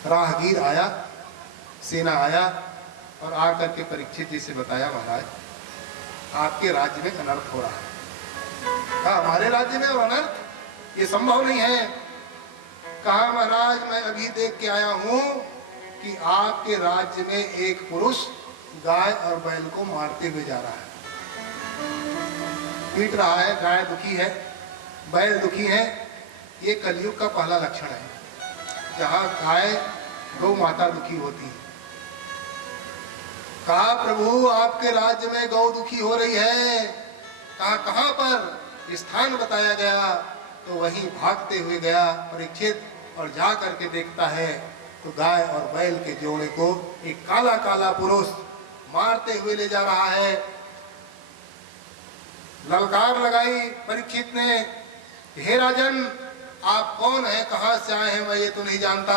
राहगीर आया, सेना आया और आकर के परीक्षित जी से बताया, महाराज आपके राज्य में अनर्थ हो रहा है। कहा हमारे राज्य में और अनर्थ, ये संभव नहीं है। कहा महाराज मैं अभी देख के आया हूं कि आपके राज्य में एक पुरुष गाय और बैल को मारते हुए जा रहा है, पीट रहा है। गाय दुखी है, बैल दुखी है। ये कलयुग का पहला लक्षण है, जहां गाय गौ माता दुखी होती है। कहा प्रभु आपके राज्य में गौ दुखी हो रही है। कहा कहां पर? स्थान बताया गया। तो वहीं भागते हुए गया परीक्षित और जा करके देखता है तो गाय और बैल के जोड़े को एक काला काला पुरुष मारते हुए ले जा रहा है। ललकार लगाई परीक्षित ने, हे राजन आप कौन हैं, कहां से आए हैं, मैं ये तो नहीं जानता,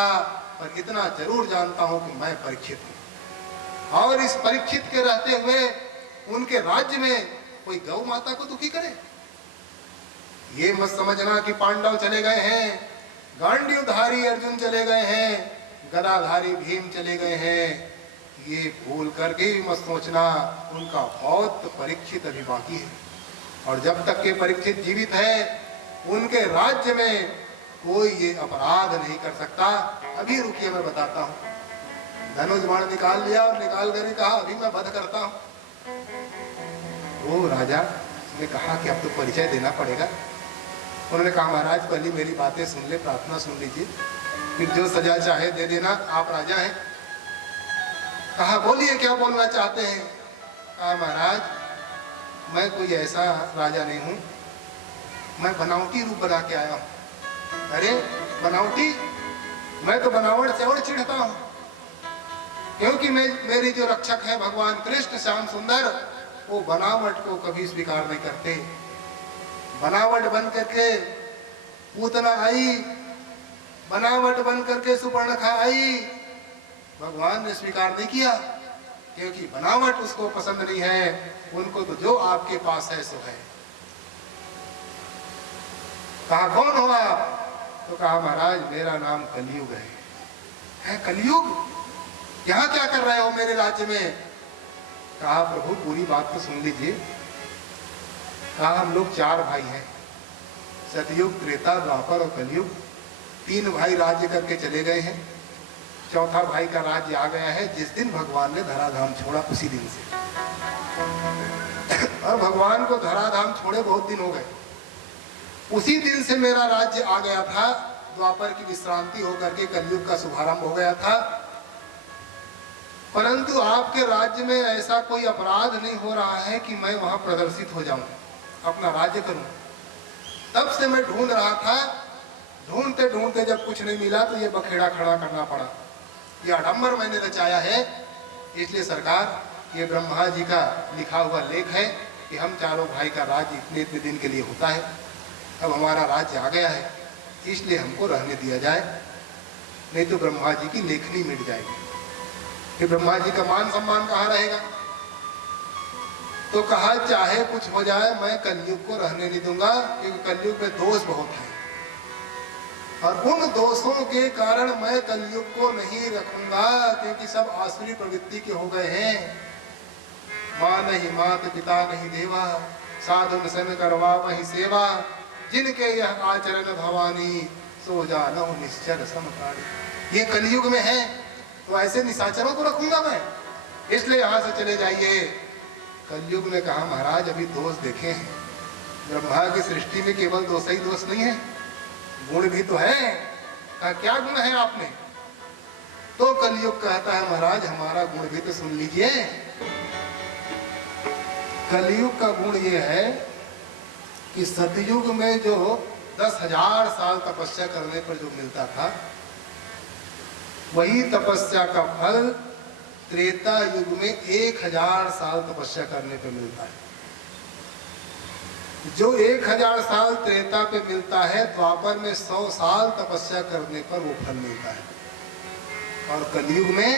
पर इतना जरूर जानता हूं कि मैं परीक्षित हूं। और इस परीक्षित के रहते हुए उनके राज्य में कोई गौ माता को दुखी करे? ये मत समझना कि पांडव चले गए हैं, गांडीवधारी अर्जुन चले गए हैं, गदाधारी भीम चले गए हैं। ये भूल करके भी मत सोचना, उनका बहुत परीक्षित अभी बाकी है। और जब तक के परीक्षित जीवित है उनके राज्य में कोई ये अपराध नहीं कर सकता। अभी रुकिए मैं बताता हूं। धनुष बाण निकाल लिया और निकाल कर कहा अभी मैं वध करता हूं। वो राजा ने कहा कि अब तो परिचय देना पड़ेगा। उन्होंने कहा महाराज पहले मेरी बातें सुन ले, प्रार्थना सुन लीजिए, फिर जो सजा चाहे दे देना, आप राजा हैं। कहा बोलिए क्या बोलना चाहते हैं? कहा महाराज मैं कोई ऐसा राजा नहीं हूं, मैं बनावटी रूप बना के आया हूं। अरे बनावटी? मैं तो बनावट से और चिढ़ता हूं, क्योंकि मेरी जो रक्षक है भगवान कृष्ण श्याम सुंदर, वो बनावट को कभी स्वीकार नहीं करते। बनावट बन करके पूतना आई, बनावट बन करके सुपर्णखा आई, भगवान ने स्वीकार नहीं किया, क्योंकि बनावट उसको पसंद नहीं है। उनको तो जो आपके पास है सो है। कहा कौन हो आप? तो कहा महाराज मेरा नाम कलयुग है। कलयुग? यहां क्या कर रहे हो मेरे राज्य में? कहा प्रभु पूरी बात तो सुन लीजिए। कहा हम लोग 4 भाई हैं, सतयुग त्रेता द्वापर और कलयुग। 3 भाई राज्य करके चले गए हैं, चौथा भाई का राज्य आ गया है जिस दिन भगवान ने धराधाम छोड़ा उसी दिन से। और भगवान को धराधाम छोड़े बहुत दिन हो गए। उसी दिन से मेरा राज्य आ गया था। द्वापर की विश्रांति होकर के कलयुग का शुभारंभ हो गया था। परंतु आपके राज्य में ऐसा कोई अपराध नहीं हो रहा है कि मैं वहां प्रदर्शित हो जाऊं, अपना राज्य करूं। तब से मैं ढूंढ रहा था, ढूंढते ढूंढते जब कुछ नहीं मिला तो ये बखेड़ा खड़ा करना पड़ा। ये आडंबर मैंने रचाया है। इसलिए सरकार ये ब्रह्मा जी का लिखा हुआ लेख है कि हम 4 भाई का राज्य इतने इतने दिन के लिए होता है। अब हमारा राज्य आ गया है, इसलिए हमको रहने दिया जाए, नहीं तो ब्रह्मा जी की लेखनी मिट जाएगी। फिर ब्रह्मा जी का मान सम्मान कहाँ रहेगा? तो कहा चाहे कुछ हो जाए मैं कलयुग को रहने नहीं दूंगा, क्योंकि कलयुग में दोष बहुत है और उन दोषों के कारण मैं कलयुग को नहीं रखूंगा, क्योंकि सब आसुरी प्रवृत्ति के हो गए हैं। माँ नहीं मात पिता नहीं देवा, साधु सन करवा वही सेवा, जिनके यह आचरण भवानी सो जानो निश्चर समकारी। ये कलयुग में है, तो ऐसे निशाचरों को रखूंगा मैं, इसलिए यहां से चले जाइए। कलयुग ने कहा महाराज अभी दोष देखे हैं, ब्रह्मा की सृष्टि में केवल दोष ही दोष नहीं है, गुण भी तो है। क्या गुण है आपने? तो कलयुग कहता है महाराज हमारा गुण भी तो सुन लीजिए। कलयुग का गुण ये है कि सतयुग में जो 10,000 साल तपस्या करने पर जो मिलता था, वही तपस्या का फल त्रेता युग में 1000 साल तपस्या करने पर मिलता है। जो 1000 साल त्रेता पे मिलता है, द्वापर में 100 साल तपस्या करने पर वो फल मिलता है। और कलयुग में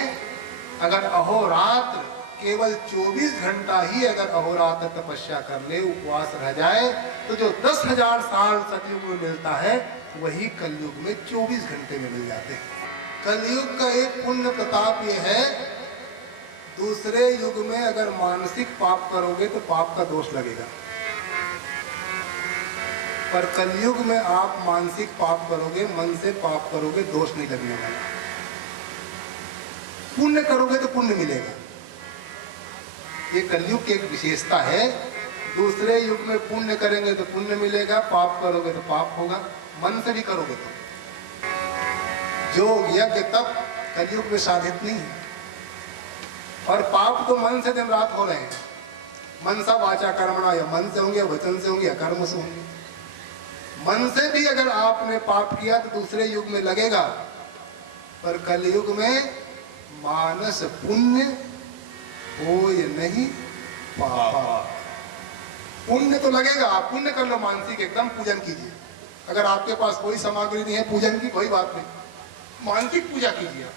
अगर अहोरात्र केवल 24 घंटा ही अगर अहोरात्र तपस्या कर ले, उपवास रह जाए, तो जो 10,000 साल सतयुग में मिलता है वही कलयुग में 24 घंटे में मिल जाते हैं। कलयुग का एक पुण्य प्रताप ये है, दूसरे युग में अगर मानसिक पाप करोगे तो पाप का दोष लगेगा, पर कलयुग में आप मानसिक पाप करोगे, मन से पाप करोगे, दोष नहीं लगने वाला। पुण्य करोगे तो पुण्य मिलेगा। ये कलयुग की एक विशेषता है। दूसरे युग में पुण्य करेंगे तो पुण्य मिलेगा, पाप करोगे तो पाप होगा। मन से भी करोगे तो जो यज्ञ तप कलयुग में साधित नहीं है, और पाप तो मन से दिन रात हो रहे हैं। मनसा वाचा कर्मणा, या मन से होंगे, या वचन से होंगे, या कर्म से होंगे। मन से भी अगर आपने पाप किया तो दूसरे युग में लगेगा, पर कलयुग में मानस पुण्य हो या नहीं पापा। पुण्य तो लगेगा, आप पुण्य कर लो, मानसिक एकदम पूजन कीजिए। अगर आपके पास कोई सामग्री नहीं है पूजन की, कोई बात नहीं, मानसिक पूजा कीजिए।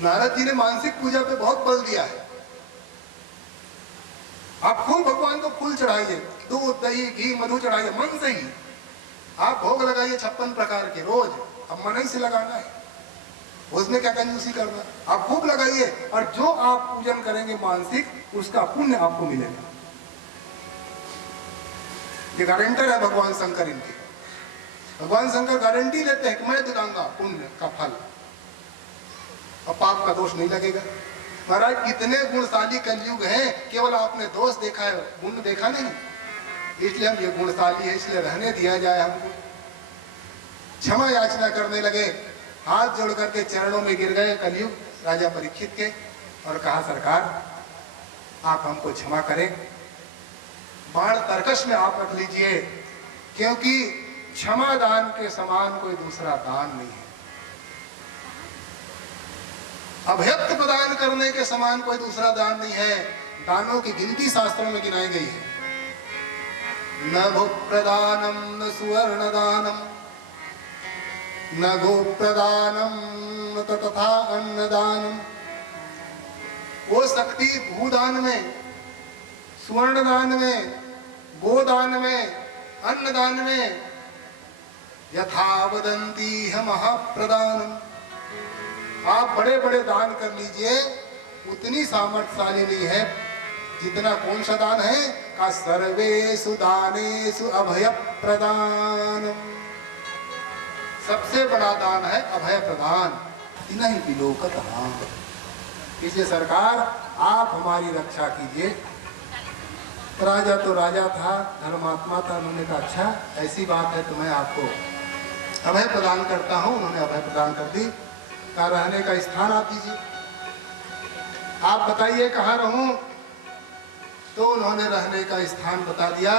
नारद जी ने मानसिक पूजा पे बहुत बल दिया है। आप खूब भगवान को फूल चढ़ाइए, दूध दही घी मधु चढ़ाइए, मन से ही आप भोग लगाइए 56 प्रकार के रोज। अब मन ही से लगाना है, उसमें क्या कंजूसी करना। आप खूब लगाइए, और जो आप पूजन करेंगे मानसिक, उसका पुण्य आपको मिलेगा। ये गारंटर है भगवान शंकर इनके। भगवान शंकर गारंटी लेते हैं कि मैं दिलाऊंगा पुण्य का फल, और पाप का दोष नहीं लगेगा। महाराज कितने गुणशाली कलयुग हैं, केवल आपने दोष देखा है, गुण देखा नहीं। इसलिए हम ये गुणशाली है, इसलिए रहने दिया जाए हमको। क्षमा याचना करने लगे, हाथ जोड़ करके चरणों में गिर गए कलयुग राजा परीक्षित के, और कहा सरकार आप हमको क्षमा करें, बाण तर्कश में आप रख लीजिए, क्योंकि क्षमा दान के समान कोई दूसरा दान नहीं है। अभयत्व प्रदान करने के समान कोई दूसरा दान नहीं है। दानों की गिनती शास्त्रों में गिनाई गई है। न भो प्रदानम न सुवर्ण दानम न गो प्रदानम न तथा अन्नदानम। वो शक्ति भूदान में, सुवर्ण दान में, गोदान में, अन्नदान में यथा वदंती है महाप्रदानम। आप बड़े बड़े दान कर लीजिए, उतनी सामर्थ्यशाली नहीं है जितना कौन सा दान है का सर्वेषु दानेषु अभय प्रदान। सबसे बड़ा दान है अभय प्रदान। नहीं विलोकत हाँ। इसलिए सरकार आप हमारी रक्षा कीजिए। राजा तो राजा था, धर्मात्मा था, उन्होंने कहा अच्छा ऐसी बात है तो मैं आपको अभय प्रदान करता हूँ। उन्होंने अभय प्रदान कर दी। कहा रहने का स्थान आप दीजिए, आप बताइए कहाँ रहूं। तो उन्होंने रहने का स्थान बता दिया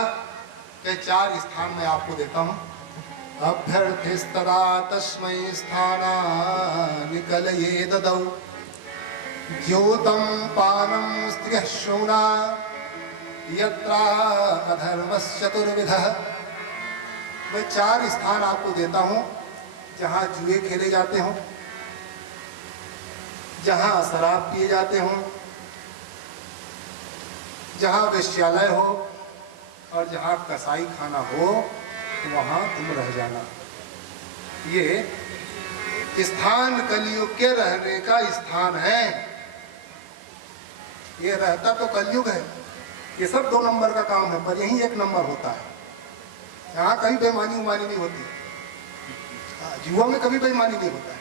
कि 4 स्थान मैं आपको देता हूँ। अभ्यर्थिस्तदा तस्मै स्थानानि निकलये ददौ द्योतं पानं स्त्रियः शूना यत्रा अधर्मश्चतुर्विधः। मैं 4 स्थान आपको देता हूँ जहाँ जुए खेले जाते हों, जहाँ शराब पिए जाते हों, जहाँ वेश्यालय हो, और जहाँ कसाई खाना हो, वहाँ तुम रह जाना। ये स्थान कलयुग के रहने का स्थान है। ये रहता तो कलयुग है। ये सब 2 नंबर का काम है, पर यही 1 नंबर होता है। यहाँ कहीं बेईमानी उमानी नहीं होती। जुआ में कभी बेईमानी नहीं होता है।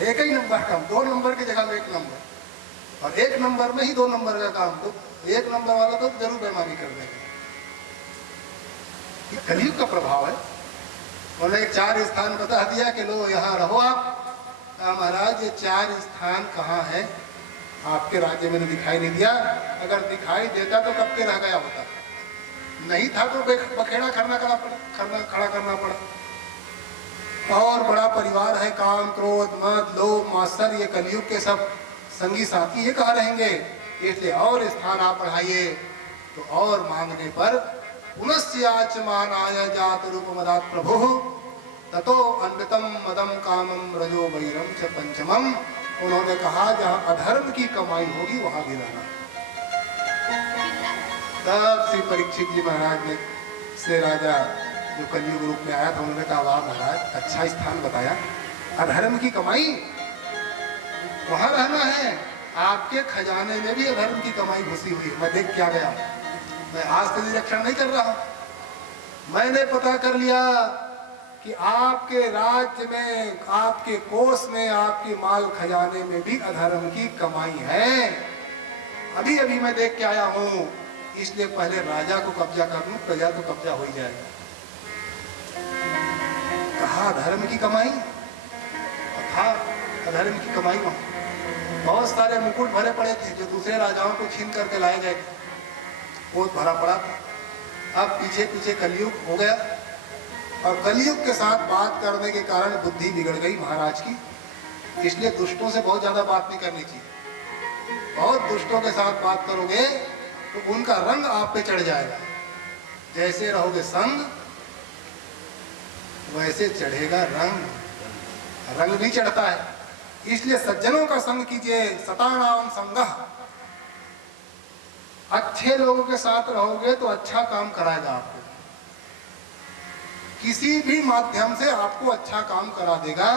एक ही नंबर काम, 2 नंबर की जगह में 1 नंबर, और 1 नंबर में ही 2 नंबर का काम। तो 1 नंबर वाला तो जरूर बेईमानी कर देगा। ये कलयुग का प्रभाव है। उन्होंने 4 स्थान बता दिया कि लो यहाँ रहो आप। महाराज ये 4 स्थान कहाँ है? आपके राज्य में दिखाई नहीं दिया। अगर दिखाई देता तो कब के रह गया होता। नहीं था तो बखेड़ा खड़ा करना पड़ा। और बड़ा परिवार है, काम क्रोध मद लोभ मात्सर, ये कलयुग के सब संगी साथी ये कहाँ रहेंगे। इसलिए और स्थान आप बढ़ाइए। तो और मांगने पर पुनस्याचमानाय जात रूप मदात प्रभु ततो अन्वितम मदम कामम रजो वैरम च पंचमम। उन्होंने कहा जहाँ अधर्म की कमाई होगी वहां भी रहना। तब श्री परीक्षित जी महाराज ने से राजा जो कलयुग रूप में आया था, उन्होंने कहा वाह महाराज, अच्छा स्थान बताया, अधर्म की कमाई वहां रहना है। आपके खजाने में भी अधर्म की कमाई घुसी हुई है। मैं देख क्या गया, मैं आज से निरीक्षण नहीं कर रहा, मैंने पता कर लिया कि आपके राज्य में, आपके कोष में, आपके माल खजाने में भी अधर्म की कमाई है। अभी अभी मैं देख के आया हूं, इसलिए पहले राजा को कब्जा कर लूं, प्रजा तो कब्जा हो ही जाएगा। कहा अधर्म की कमाई, था अधर्म की कमाई वहां बहुत सारे मुकुट भरे पड़े थे जो दूसरे राजाओं को छीन करके लाए गए थे, बहुत भरा पड़ा था। अब पीछे पीछे कलयुग हो गया और कलयुग के साथ बात करने के कारण बुद्धि बिगड़ गई महाराज की। इसलिए दुष्टों से बहुत ज्यादा बात नहीं करनी चाहिए। बहुत दुष्टों के साथ बात करोगे तो उनका रंग आप पे चढ़ जाएगा। जैसे रहोगे संग वैसे चढ़ेगा रंग, रंग भी चढ़ता है। इसलिए सज्जनों का संग कीजिए, सतानाम संगः। अच्छे लोगों के साथ रहोगे तो अच्छा काम कराएगा आपको, किसी भी माध्यम से आपको अच्छा काम करा देगा।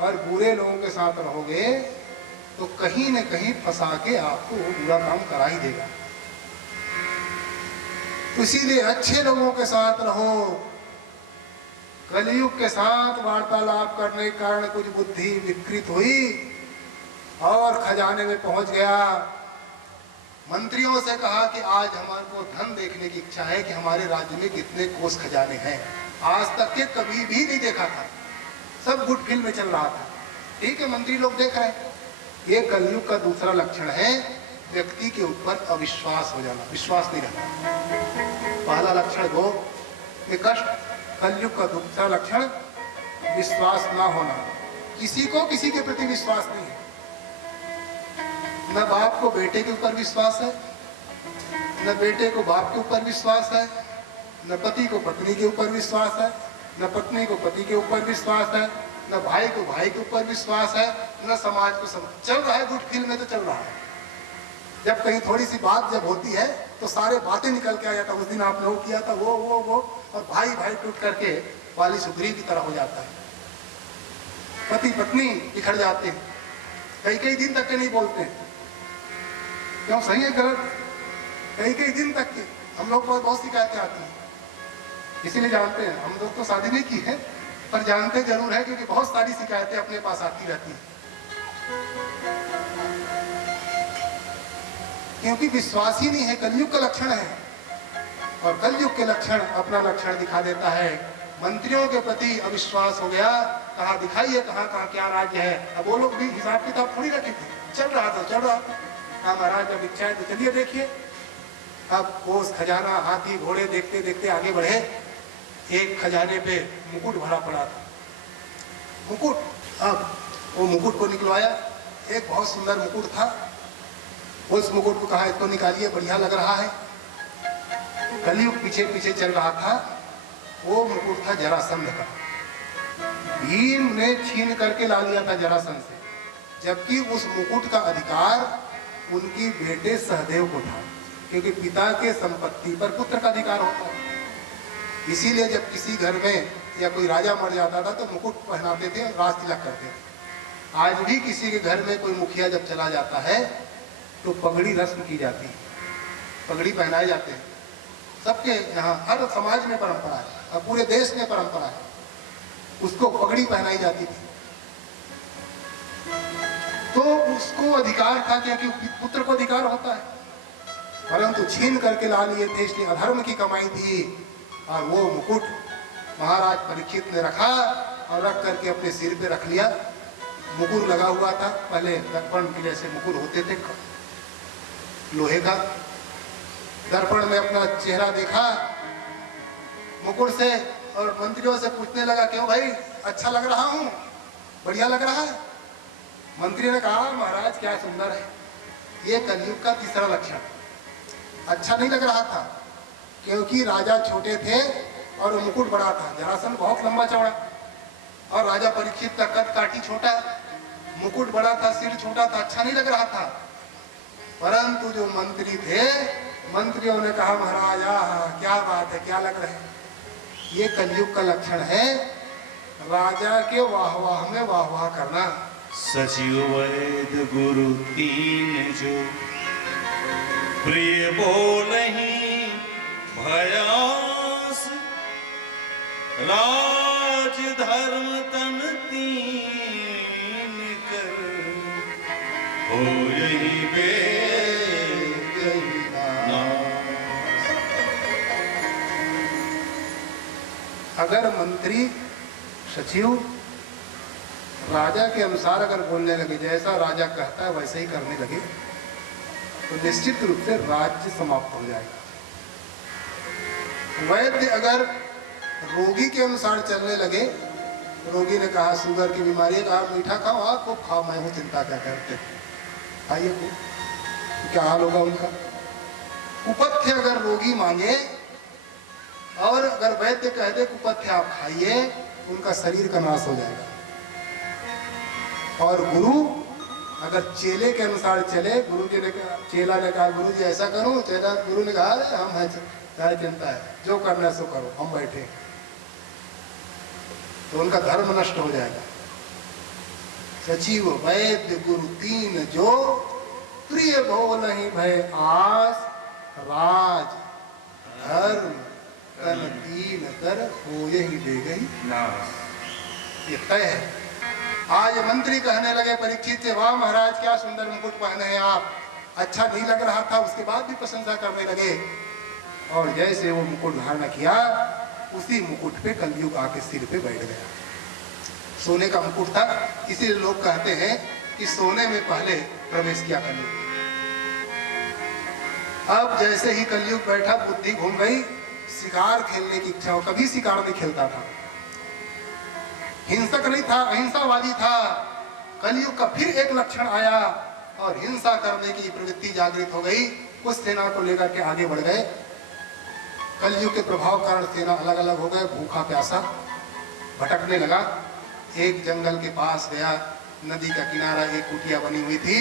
और बुरे लोगों के साथ रहोगे तो कहीं न कहीं फंसा के आपको बुरा काम करा ही देगा। तो इसीलिए अच्छे लोगों के साथ रहो। कलयुग के साथ वार्तालाप करने के कारण कुछ बुद्धि विकृत हुई और खजाने में पहुंच गया। मंत्रियों से कहा कि आज हमारे को धन देखने की इच्छा है कि हमारे राज्य में कितने कोष खजाने हैं। आज तक के कभी भी नहीं देखा था, सब गुटखिल में चल रहा था। ठीक है, मंत्री लोग देख रहे हैं। ये कलयुग का दूसरा लक्षण है, व्यक्ति के ऊपर अविश्वास हो जाना, विश्वास नहीं रहना। पहला लक्षण भोग में कष्ट, कलयुग का दूसरा लक्षण विश्वास ना होना। किसी को किसी के प्रति विश्वास नहीं है। न बाप को बेटे के ऊपर विश्वास है, न बेटे को बाप के ऊपर विश्वास है, न पति को पत्नी के ऊपर विश्वास है, न पत्नी को पति के ऊपर विश्वास है, न भाई को भाई के ऊपर विश्वास है, न समाज को चल रहा है। गुटखिल में तो चल रहा है। जब कहीं थोड़ी सी बात जब होती है तो सारे बातें निकल के आ जाता। उस दिन आपने वो किया था, वो और भाई भाई टूट करके वाली सुग्रीव की तरह हो जाता है। पति पत्नी बिखर जाते हैं, कई कई दिन तक के नहीं बोलते हैं। क्यों, सही है गलत? कई कई दिन तक के हम लोग पर बहुत शिकायतें आती हैं। इसीलिए जानते हैं, हम लोग तो शादी नहीं की है पर जानते जरूर है, क्योंकि बहुत सारी शिकायतें अपने पास आती रहती हैं। क्योंकि विश्वास ही नहीं है, कलयुग का लक्षण है। और कलयुग के लक्षण अपना लक्षण दिखा देता है। मंत्रियों के प्रति अविश्वास हो गया। कहा दिखाइए कहाँ कहाँ क्या राज्य है। अब वो लोग भी हिसाब किताब थोड़ी रखे थे, चल रहा था। कहा महाराज जब इच्छा है तो चलिए देखिए। अब कोस खजाना हाथी घोड़े देखते देखते आगे बढ़े। एक खजाने पे मुकुट भरा पड़ा था, मुकुट। अब वो मुकुट को निकलवाया, एक बहुत सुंदर मुकुट था। उस मुकुट को कहा इसको निकालिए, बढ़िया लग रहा है। कलयुग पीछे पीछे चल रहा था। वो मुकुट था जरासंध का। भीम ने छीन करके ला लिया था जरासंध से, जबकि उस मुकुट का अधिकार उनकी बेटे सहदेव को था, क्योंकि पिता के संपत्ति पर पुत्र का अधिकार होता है। इसीलिए जब किसी घर में या कोई राजा मर जाता था तो मुकुट पहनाते थे और राज तिलक करते थे। आज भी किसी के घर में कोई मुखिया जब चला जाता है तो पगड़ी रस्म की जाती है, पगड़ी पहनाए जाते हैं। सबके यहाँ हर समाज में परंपरा है और पूरे देश में परंपरा है, उसको पगड़ी पहनाई जाती थी। तो उसको अधिकार था, क्योंकि पुत्र को अधिकार होता है, परंतु छीन करके ला लिए थे, इसलिए अधर्म की कमाई थी। और वो मुकुट महाराज परीक्षित ने रखा और रख करके अपने सिर पे रख लिया। मुकुट लगा हुआ था, पहले दर्पण के जैसे मुकुट होते थे लोहे का। दर्पण में अपना चेहरा देखा मुकुट से और मंत्रियों से पूछने लगा, क्यों भाई अच्छा लग रहा हूँ, बढ़िया लग रहा है? मंत्री ने कहा महाराज क्या सुंदर है। ये कलयुग का तीसरा लक्षण। अच्छा नहीं लग रहा था क्योंकि राजा छोटे थे और मुकुट बड़ा था। जरासंध बहुत लंबा चौड़ा और राजा परीक्षित का कद काठी छोटा, मुकुट बड़ा था, सिर छोटा था, अच्छा नहीं लग रहा था। परंतु जो मंत्री थे, मंत्रियों ने कहा महाराज क्या बात है, क्या लग रहे हैं। ये कलयुग का लक्षण है, राजा के वाह वाह में वाह वाह करना। सचिव वैद गुरु तीन जो प्रिय बोलहि भयास, राज धर्म तन तीन कर, हो यही अगर मंत्री सचिव राजा के अनुसार अगर बोलने लगे, जैसा राजा कहता है वैसे ही करने लगे, तो निश्चित रूप से राज्य समाप्त हो जाएगा। वैद्य अगर रोगी के अनुसार चलने लगे, रोगी ने कहा शुगर की बीमारी है, कहा मीठा खाओ, हाँ खूब खाओ, मैं हूँ, चिंता क्या करते, खाइए खूब, तो क्या हाल होगा उनका। कुपथ्य अगर रोगी मांगे और अगर वैद्य कह दे कुपथ्य आप खाइए, उनका शरीर का नाश हो जाएगा। और गुरु अगर चेले के अनुसार चले, गुरु जी ने चेला ने कहा गुरु जी ऐसा करूं, चेला गुरु ने कहा अरे हम है, क्या चिंता है, जो करना है सो करो, हम बैठे, तो उनका धर्म नष्ट हो जाएगा। सचिव वैद्य गुरु तीन जो प्रिय भो नहीं भय आस, राज धर्म तन तीन कर, हो यही दे गई नाश। ये तय है। आज मंत्री कहने लगे परीक्षित से, वाह महाराज क्या सुंदर मुकुट पहने हैं आप, अच्छा नहीं लग रहा था, उसके बाद भी प्रशंसा करने लगे। और जैसे वो मुकुट धारण किया, उसी मुकुट पे कलयुग आके सिर पे बैठ गया। सोने का मुकुट था, इसीलिए लोग कहते हैं कि सोने में पहले प्रवेश किया कलयुग। अब जैसे ही कलयुग बैठा, बुद्धि घूम गई, शिकार खेलने की इच्छा हो, कभी शिकार नहीं खेलता था, हिंसक नहीं था, अहिंसावादी था। कलयुग का फिर एक लक्षण आया और हिंसा करने की प्रवृत्ति जागृत हो गई। उस सेना को लेकर के आगे बढ़ गए। कलयुग के प्रभाव कारण सेना अलग अलग हो गए, भूखा प्यासा भटकने लगा। एक जंगल के पास गया, नदी का किनारा, एक कुटिया बनी हुई थी,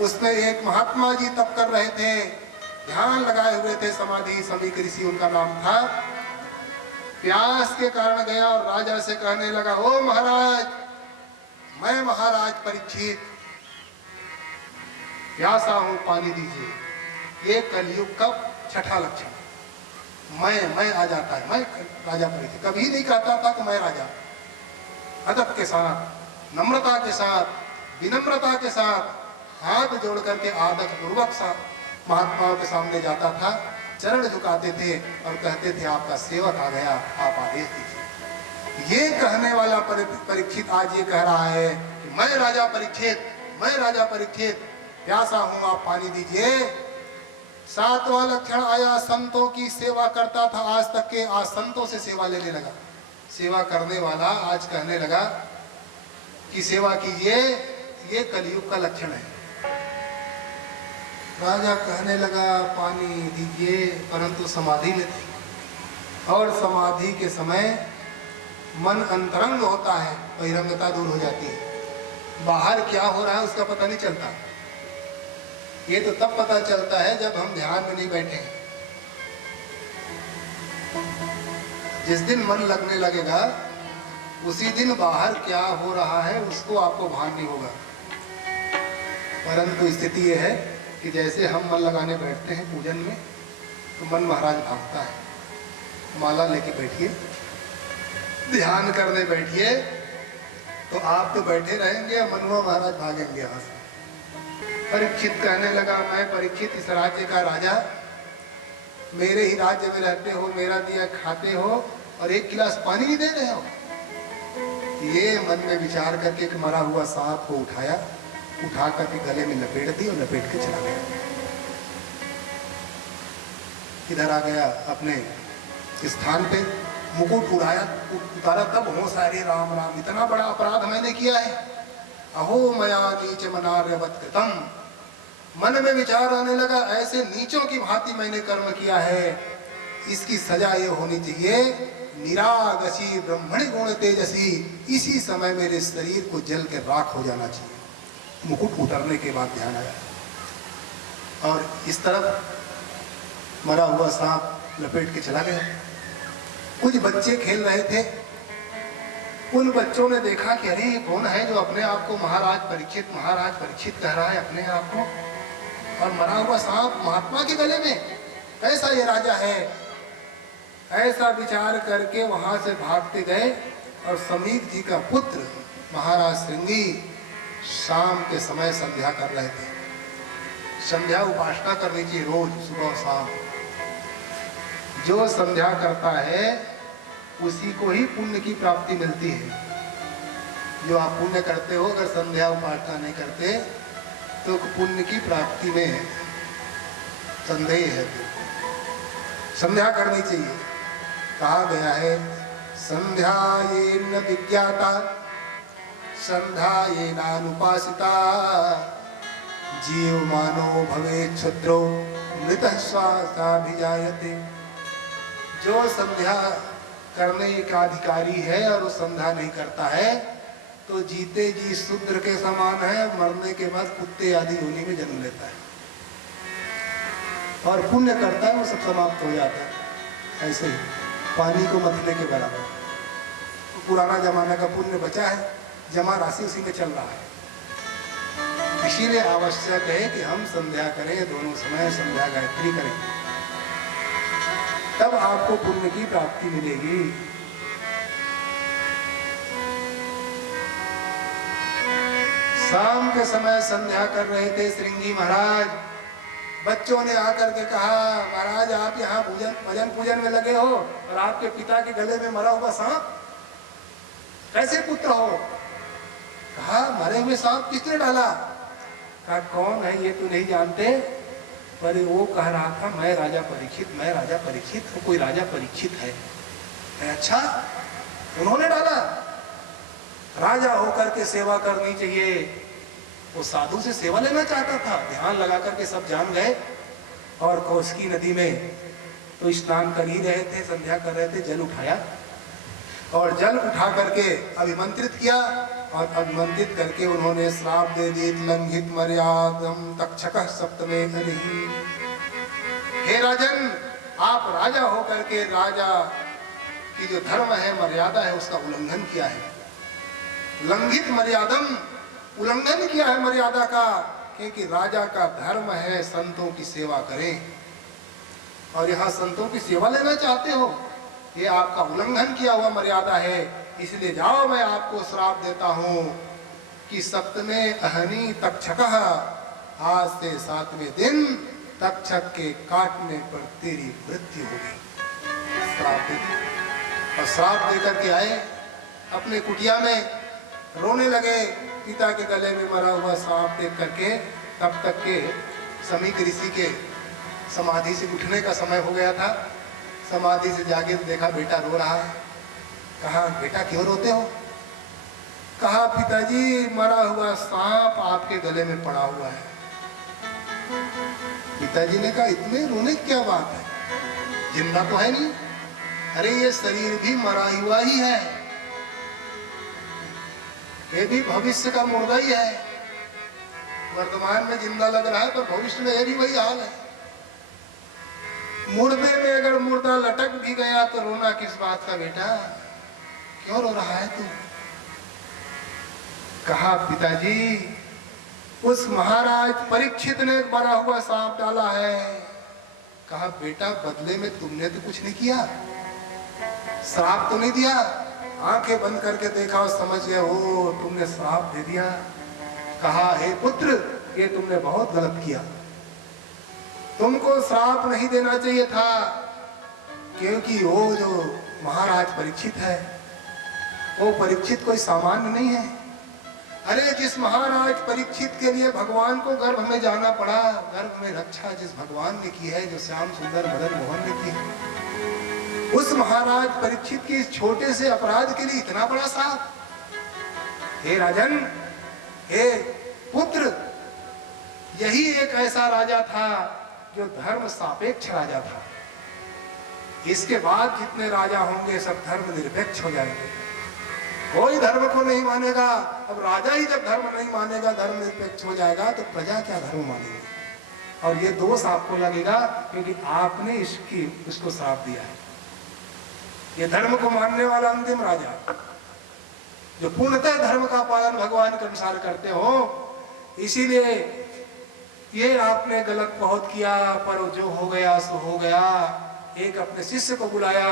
उसमें एक महात्मा जी तप कर रहे थे, ध्यान लगाए हुए थे, समाधि समीक ऋषि उनका नाम था। प्यास के कारण गया और राजा से कहने लगा, ओ महाराज, मैं महाराज परीक्षित प्यासा हूं, पानी दीजिए। ये कलयुग का छठा लक्षण, मैं आ जाता है। मैं राजा परीक्षित कभी नहीं कहता था कि मैं राजा। अदब के साथ, नम्रता के साथ, विनम्रता के साथ हाथ जोड़ करके आदत पूर्वक सा महात्माओं के सामने जाता था, चरण झुकाते थे और कहते थे आपका सेवक आ गया, आप आदेश दीजिए। ये कहने वाला परीक्षित आज ये कह रहा है कि मैं राजा परीक्षित प्यासा हूं, आप पानी दीजिए। सातवां लक्षण आया, संतों की सेवा करता था आज तक के, आज संतों से सेवा लेने लगा। सेवा करने वाला आज कहने लगा कि सेवा कीजिए, ये कलयुग का लक्षण है। राजा कहने लगा पानी दीजिए, परंतु समाधि में थे और समाधि के समय मन अंतरंग होता है, बहिरंगता दूर हो जाती है, बाहर क्या हो रहा है उसका पता नहीं चलता। ये तो तब पता चलता है जब हम ध्यान में नहीं बैठे हैं। जिस दिन मन लगने लगेगा उसी दिन बाहर क्या हो रहा है उसको आपको भान नहीं होगा। परंतु स्थिति यह है कि जैसे हम मन लगाने बैठते हैं पूजन में, तो मन महाराज भागता है। माला लेके बैठिए, ध्यान करने बैठिए, तो आप तो बैठे रहेंगे, मनुआ महाराज भागेंगे यहाँ से। परीक्षित कहने लगा, मैं परीक्षित इस राज्य का राजा, मेरे ही राज्य में रहते हो, मेरा दिया खाते हो और एक गिलास पानी नहीं दे रहे हो। ये मन में विचार करके एक मरा हुआ सांप को उठाया, उठा करके गले में लपेट दी और लपेट के चला गया। इधर आ गया अपने स्थान पे, मुकुट उतारा, तब होश आया, अरे राम राम, इतना बड़ा अपराध मैंने किया है। अहो मया नीच मनार्यवत कृतम, मन में विचार आने लगा, ऐसे नीचों की भांति मैंने कर्म किया है, इसकी सजा ये होनी चाहिए, निरागसी ब्रह्मणि गुण तेजसी, इसी समय मेरे शरीर को जल के राख हो जाना चाहिए। मुकुट उतरने के बाद ध्यान आया और इस तरफ मरा हुआ सांप लपेट के चला गया। कुछ बच्चे खेल रहे थे। उन बच्चों ने देखा कि अरे ये कौन है जो अपने आप को महाराज परीक्षित कह रहा है अपने आप को, और मरा हुआ सांप महात्मा के गले में, कैसा ये राजा है। ऐसा विचार करके वहां से भागते गए और समीक जी का पुत्र महाराज श्रृंगी शाम के समय संध्या कर रहे थे। संध्या उपासना करनी चाहिए रोज सुबह और शाम। जो संध्या करता है उसी को ही पुण्य की प्राप्ति मिलती है। जो आप पुण्य करते हो, अगर संध्या उपासना नहीं करते तो पुण्य की प्राप्ति में संदेह है। संध्या करनी चाहिए। कहा गया है संध्या ये न विज्ञाता संध्या ये नानुपासिता जीव मानो भवे क्षुद्रो मृत श्वासाभिजायते। जो संध्या करने का अधिकारी है और वो संध्या नहीं करता है तो जीते जी शूद्र के समान है, मरने के बाद कुत्ते आदि योनि में जन्म लेता है। और पुण्य करता है वो सब समाप्त हो जाता है। ऐसे ही पानी को मथने के बराबर पुराना जमाना का पुण्य बचा है, जमा राशि उसी में चल रहा है। इसीलिए आवश्यक है कि हम संध्या करें, दोनों समय संध्या गायत्री करें, तब आपको पुण्य की प्राप्ति मिलेगी। शाम के समय संध्या कर रहे थे श्रृंगी महाराज। बच्चों ने आकर के कहा महाराज आप यहाँ भजन पूजन में लगे हो और आपके पिता के गले में मरा हुआ सांप, कैसे पुत्र हो? कहा मरे हुए सांप किसने डाला? कहा कौन है ये तो नहीं जानते, पर वो कह रहा था मैं राजा परीक्षित हूँ। कोई राजा परीक्षित है? अच्छा उन्होंने डाला? राजा होकर के सेवा करनी चाहिए। वो साधु से सेवा लेना चाहता था। ध्यान लगा करके सब जान गए और कौशिकी नदी में तो स्नान कर ही रहे थे, संध्या कर रहे थे। जल उठाया और जल उठा करके अभिमंत्रित किया और अभिमंत्रित करके उन्होंने श्राप दे दी लंघित मर्यादम तक्षकः सप्तमे नहीं। हे राजन, आप राजा होकर के राजा की जो धर्म है मर्यादा है उसका उल्लंघन किया है। लंघित मर्यादम, उल्लंघन किया है मर्यादा का, क्योंकि राजा का धर्म है संतों की सेवा करें और यहाँ संतों की सेवा लेना चाहते हो, ये आपका उल्लंघन किया हुआ मर्यादा है। इसलिए जाओ मैं आपको श्राप देता हूँ कि सप्तमे अहनी तक्षकः, आज से 7वें दिन तक्षक के काटने पर तेरी मृत्यु होगी। श्राप दे और श्राप देकर के आए अपने कुटिया में, रोने लगे। पिता के गले में मरा हुआ सांप देख करके तब तक के समीक ऋषि के समाधि से उठने का समय हो गया था। समाधि से जागे तो देखा बेटा रो रहा है। कहा बेटा क्यों रोते हो? कहा पिताजी मरा हुआ सांप आपके गले में पड़ा हुआ है। पिताजी ने कहा इतने रोने की क्या बात है, जिंदा तो है नहीं। अरे ये शरीर भी मरा हुआ ही है, ये भी भविष्य का मुर्दा ही है। वर्तमान में जिंदा लग रहा है पर भविष्य में ये भी वही हाल है। मुर्दे में अगर मुर्दा लटक भी गया तो रोना किस बात का बेटा, क्यों रो रहा है तू? कहा पिताजी उस महाराज परीक्षित ने मरा हुआ सांप डाला है। कहा बेटा बदले में तुमने तो कुछ नहीं किया, श्राप तो नहीं दिया। आंखें बंद करके देखा और समझ गए हो तुमने श्राप दे दिया। कहा हे पुत्र ये तुमने बहुत गलत किया, तुमको श्राप नहीं देना चाहिए था, क्योंकि वो जो महाराज परीक्षित है वो परीक्षित कोई सामान्य नहीं है। अरे जिस महाराज परीक्षित के लिए भगवान को गर्भ में जाना पड़ा, गर्भ में रक्षा जिस भगवान ने की है, जो श्याम सुंदर मदन मोहन ने की है, उस महाराज परीक्षित के इस छोटे से अपराध के लिए इतना बड़ा श्राप। हे राजन, हे पुत्र, यही एक ऐसा राजा था जो धर्म सापेक्ष राजा था। इसके बाद जितने राजा होंगे सब धर्म निरपेक्ष हो जाएंगे, कोई धर्म को नहीं मानेगा। अब राजा ही जब धर्म नहीं मानेगा, धर्म निरपेक्ष हो जाएगा, तो प्रजा क्या धर्म मानेगी? और ये दोष आपको लगेगा क्योंकि आपने इसको श्राप दिया है। ये धर्म को मानने वाला अंतिम राजा, जो पूर्णतः धर्म का पालन भगवान के अनुसार करते हो। इसीलिए ये आपने गलत बहुत किया, पर जो हो गया सो हो गया। एक अपने शिष्य को बुलाया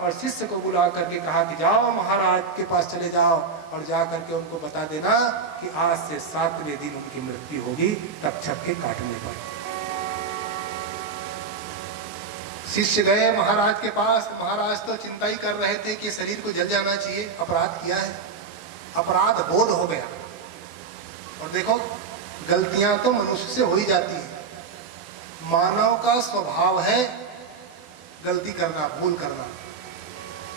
और शिष्य को बुला करके कहा कि जाओ महाराज के पास चले जाओ और जा करके उनको बता देना कि आज से 7वें दिन उनकी मृत्यु होगी तक्षक के काटने पर। शिष्य गए महाराज के पास। महाराज तो चिंता ही कर रहे थे कि शरीर को जल जाना चाहिए, अपराध किया है, अपराध बोध हो गया। और देखो गलतियां तो मनुष्य से हो ही जाती है, मानव का स्वभाव है गलती करना, भूल करना,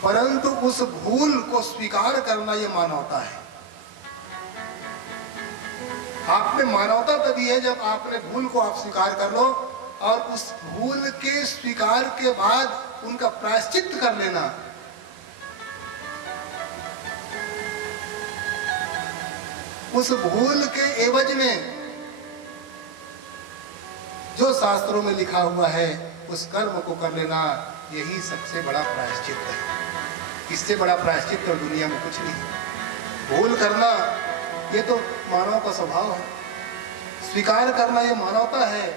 परंतु उस भूल को स्वीकार करना ये मानवता है। आप में मानवता तभी है जब आपने भूल को आप स्वीकार कर लो और उस भूल के स्वीकार के बाद उनका प्रायश्चित कर लेना। उस भूल के एवज में जो शास्त्रों में लिखा हुआ है उस कर्म को कर लेना, यही सबसे बड़ा प्रायश्चित है। इससे बड़ा प्रायश्चित तो दुनिया में कुछ नहीं। भूल करना ये तो मानव का स्वभाव है, स्वीकार करना ये मानवता है,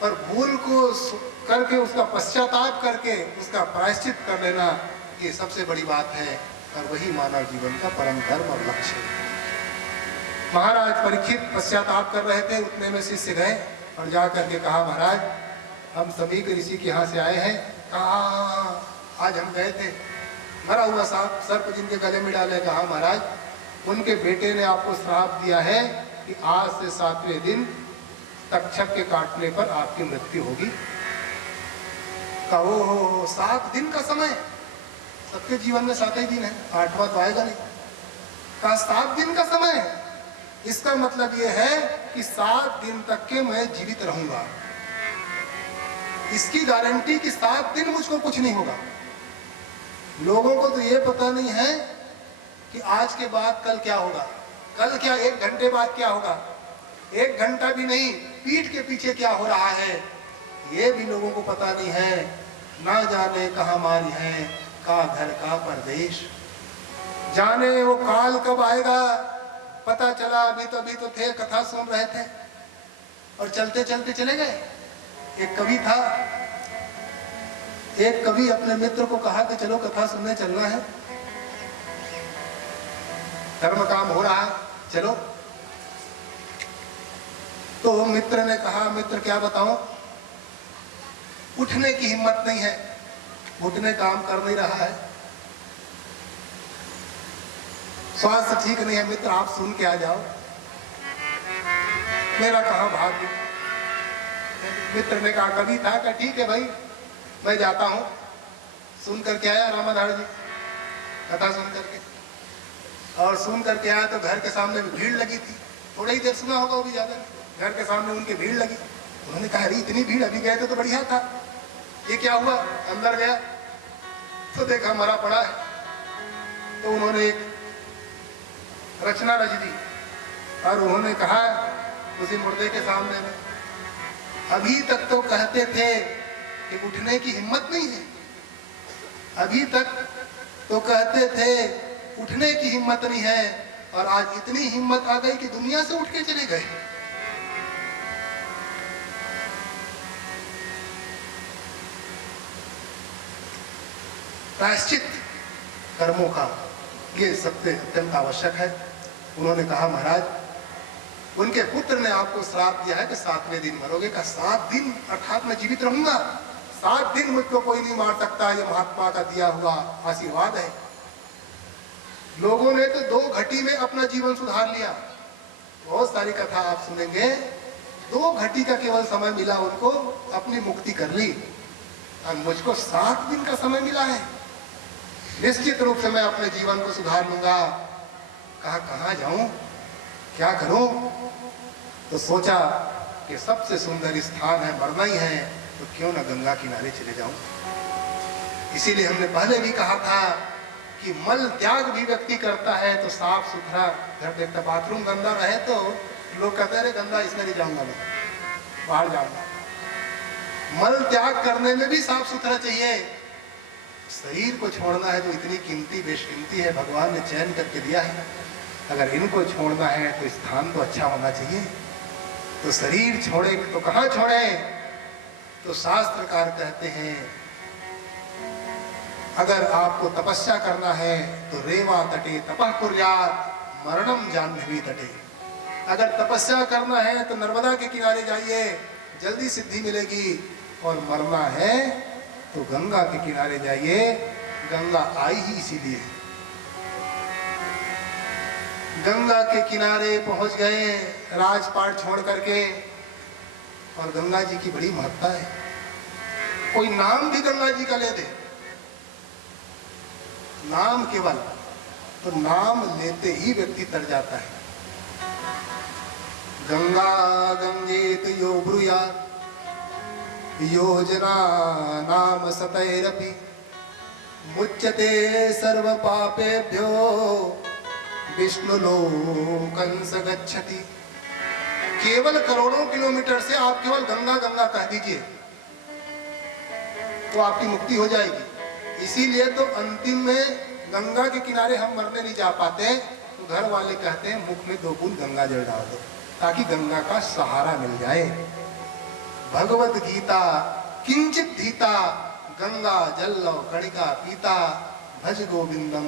पर भूल को करके उसका पश्चाताप करके उसका प्रायश्चित कर लेना ये सबसे बड़ी बात है। और वही मानव जीवन का परम धर्म और लक्ष्य है। महाराज परीक्षित पश्चाताप कर रहे थे, उतने में शिष्य गए और जा करके कहा महाराज हम सभी के ऋषि के यहाँ से आए हैं। कहा आज हम गए थे, मरा हुआ सांप सर्प जिनके गले में डाले। कहा महाराज उनके बेटे ने आपको श्राप दिया है कि आज से 7वें दिन तक्षक के काटने पर आपकी मृत्यु होगी। कहो 7 दिन का समय, सबके जीवन में 7 ही दिन है, 8वां तो आएगा नहीं। कहा 7 दिन का समय है, इसका मतलब यह है कि 7 दिन तक के मैं जीवित रहूंगा। इसकी गारंटी कि 7 दिन मुझको कुछ नहीं होगा। लोगों को तो ये पता नहीं है कि आज के बाद कल क्या होगा, कल क्या 1 घंटे बाद क्या होगा, 1 घंटा भी नहीं पीठ के पीछे क्या हो रहा है, ये भी लोगों को पता नहीं है। ना जाने कहाँ मारी है का घर का परदेश, जाने वो काल कब आएगा पता चला। अभी तो थे, कथा सुन रहे थे और चलते चलते चले गए। एक कवि था, एक कवि अपने मित्र को कहा कि चलो कथा सुनने चलना है, धर्म काम हो रहा है, चलो। तो मित्र ने कहा मित्र क्या बताऊं, उठने की हिम्मत नहीं है, घुटने काम कर नहीं रहा है, स्वास्थ्य ठीक नहीं है, मित्र आप सुन के आ जाओ। मेरा कहाँ भाग्य। मित्र ने कहा कवि था कि ठीक है भाई मैं जाता हूँ। सुन करके आया रामाधार जी कथा सुन करके, और सुन करके आया तो घर के सामने भीड़ लगी थी। थोड़ा ही देर सुना होगा, वो भी ज्यादा नहीं। घर के सामने उनकी भीड़ लगी। उन्होंने कहा अरे इतनी भीड़, अभी गए थे तो बढ़िया था, ये क्या हुआ। अंदर गया तो देखा मरा पड़ा है। तो उन्होंने एक रचना रच दी और उन्होंने कहा उसी मुर्दे के सामने में, अभी तक तो कहते थे कि उठने की हिम्मत नहीं है, अभी तक तो कहते थे उठने की हिम्मत नहीं है, और आज इतनी हिम्मत आ गई कि दुनिया से उठ के चले गए। प्रायश्चित कर्मों का ये सबसे अत्यंत आवश्यक है। उन्होंने कहा महाराज उनके पुत्र ने आपको श्राप दिया है कि 7वें दिन मरोगे। का 7 दिन अर्थात मैं जीवित रहूंगा, 7 दिन मुझको कोई नहीं मार सकता, ये महात्मा का दिया हुआ आशीर्वाद है। लोगों ने तो 2 घटी में अपना जीवन सुधार लिया। बहुत सारी कथा आप सुनेंगे, 2 घटी का केवल समय मिला उनको, अपनी मुक्ति कर ली, और मुझको 7 दिन का समय मिला है, निश्चित रूप से मैं अपने जीवन को सुधार लूंगा। कहा कहाँ जाऊं, क्या करूं। तो सोचा कि सबसे सुंदर स्थान है, मरना ही है तो क्यों ना गंगा किनारे चले जाऊं। इसीलिए हमने पहले भी कहा था कि मल त्याग भी व्यक्ति करता है तो साफ सुथरा घर देखता। बाथरूम गंदा रहे तो लोग कहते रहे गंदा इसमें नहीं जाऊंगा, मैं बाहर जाऊंगा। मल त्याग करने में भी साफ सुथरा चाहिए। शरीर को छोड़ना है जो इतनी कीमती बेशकीमती है, भगवान ने चयन करके दिया है, अगर इनको छोड़ना है तो स्थान तो अच्छा होना चाहिए। तो शरीर छोड़े तो कहाँ छोड़े? तो शास्त्रकार कहते हैं अगर आपको तपस्या करना है तो रेवा तटे तपः कुर्यात् मरणम जाह्नवी तटे। अगर तपस्या करना है तो नर्मदा के किनारे जाइए, जल्दी सिद्धि मिलेगी। और मरना है तो गंगा के किनारे जाइए, गंगा आई ही इसीलिए। गंगा के किनारे पहुंच गए राजपाट छोड़ करके, और गंगा जी की बड़ी महत्ता है। कोई नाम भी गंगा जी का ले दे, नाम केवल, तो नाम लेते ही व्यक्ति तर जाता है। गंगा गंगेत यो ब्रूयात् योजना नाम सतैरपि मुच्यते सर्व पापेभ्यो विष्णुलोकं स गच्छति। केवल करोड़ों किलोमीटर से आप केवल गंगा गंगा कह दीजिए तो आपकी मुक्ति हो जाएगी। इसीलिए तो अंतिम में गंगा के किनारे हम मरने नहीं जा पाते, तो घर वाले कहते हैं मुख में 2 बूंद गंगा जल डाल दो ताकि गंगा का सहारा मिल जाए। भगवत गीता किंचित धीता गंगा जल कणिका पीता भज गोविंदम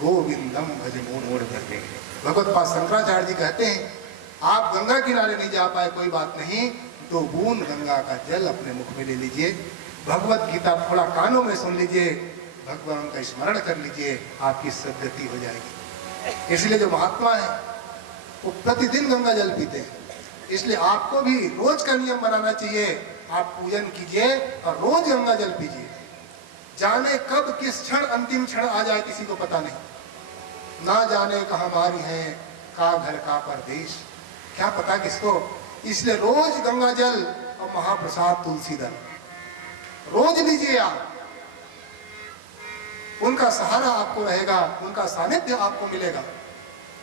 गोविंदम भज मोड़ करके। भगवत पाद शंकराचार्य जी कहते हैं आप गंगा किनारे नहीं जा पाए कोई बात नहीं, 2 बूंद गंगा का जल अपने मुख में ले लीजिए, भगवत गीता थोड़ा कानों में सुन लीजिए, भगवान का स्मरण कर लीजिए, आपकी सद्गति हो जाएगी। इसलिए जो महात्मा है वो प्रतिदिन गंगा जल पीते हैं। इसलिए आपको भी रोज का नियम बनाना चाहिए, आप पूजन कीजिए और रोज गंगा जल पीजिए। जाने कब किस क्षण अंतिम क्षण आ जाए किसी को पता नहीं, ना जाने कहाँ बारी है का घर का परदेश, क्या पता किसको। इसलिए रोज गंगा जल और महाप्रसाद तुलसी दल रोज लीजिए आप, उनका सहारा आपको रहेगा, उनका सानिध्य आपको मिलेगा।